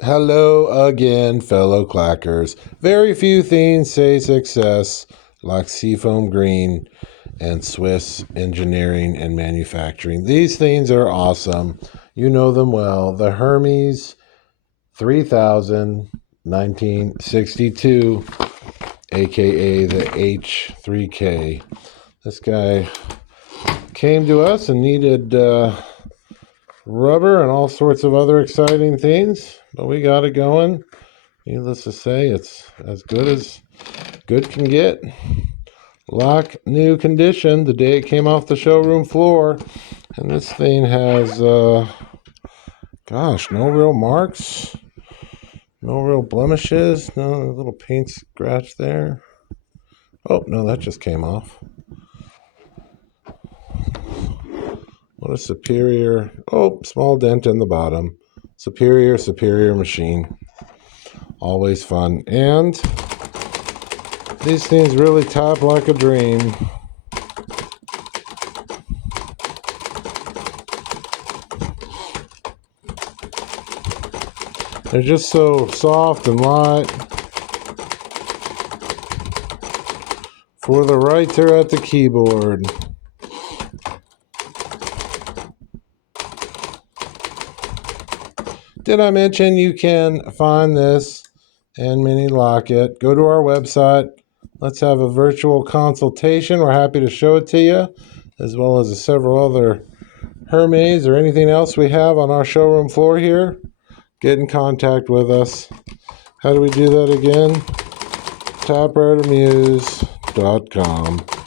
Hello again, fellow clackers. Very few things say success like Seafoam Green and Swiss engineering and manufacturing. These things are awesome. You know them well. The Hermes 3000 1962, aka the H3K. This guy came to us and needed rubber and all sorts of other exciting things, but we got it going. Needless to say, it's as good can get. Like new condition the day it came off the showroom floor. And this thing has, no real marks, no real blemishes, no little paint scratch there. Oh, no, that just came off. What a superior, small dent in the bottom. Superior machine. Always fun. And these things really tap like a dream. They're just so soft and light. For the writer at the keyboard. Did I mention you can find this and mini lock it? Go to our website. Let's have a virtual consultation. We're happy to show it to you, as well as several other Hermes or anything else we have on our showroom floor here. Get in contact with us. How do we do that again? typewritermuse.com